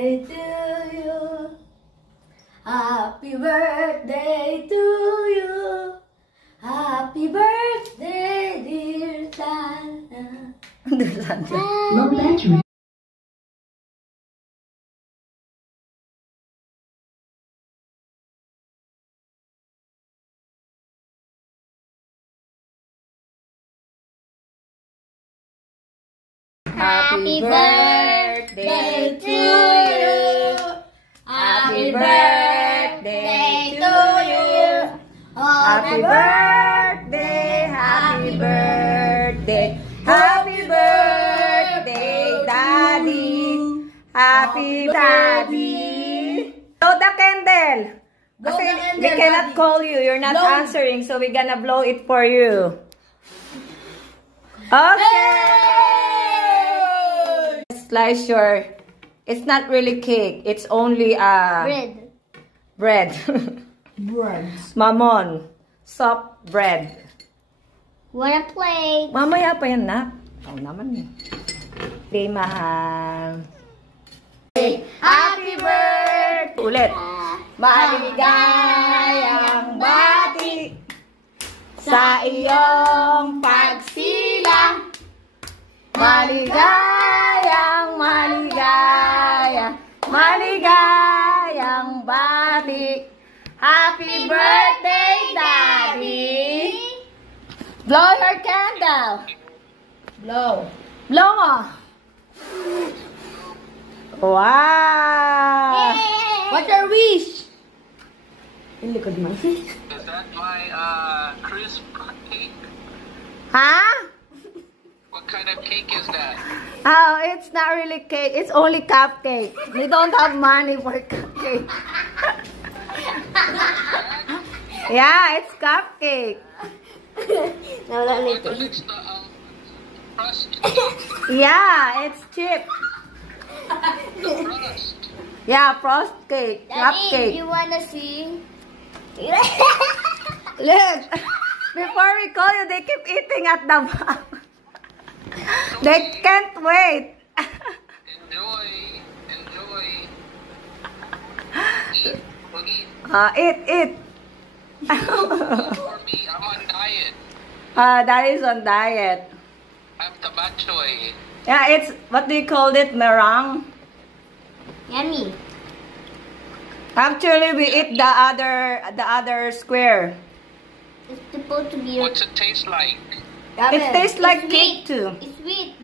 To you. Happy birthday to you. Happy birthday, dear Santa. Low battery. Happy birthday to you. Happy birthday to you. Happy birthday, happy birthday. Happy birthday, Daddy. Happy Daddy. Blow the candle. Kasi we cannot call you. You're not answering, so we're gonna blow it for you. Okay. Slice your. It's not really cake. It's only bread. Bread. Mamon. Soft bread. Wanna play? Mamaya pa yan, nak. Oh, naman eh. Play, mahal. Happy birthday! Ulit. Maligayang bati sa iyong pagsilang. Maligayang bati. Happy birthday, Daddy! Blow your candle. Blow. Blow mo. Wow. Yay! What's your wish? Is that my crisp cake? Huh? What kind of cake is that? Oh, it's not really cake. It's only cupcake. We don't have money for cupcake. Yeah, it's cupcake. Nawala I nito. thought it's the crust. Yeah, it's cheap. The crust. Yeah, frost cake, Daddy, cupcake. you wanna see? Look, before we call you, they keep eating at the back. They can't wait. Enjoy. Eat. Boogie. Eat. For me, I'm on diet. Daddy's on diet. I'm tabachoy. Yeah, it's, what do you call it, meringue? Yummy. Actually, we eat the other square. It's supposed to be. What's it taste like? It tastes like It's cake sweet. too. It's sweet.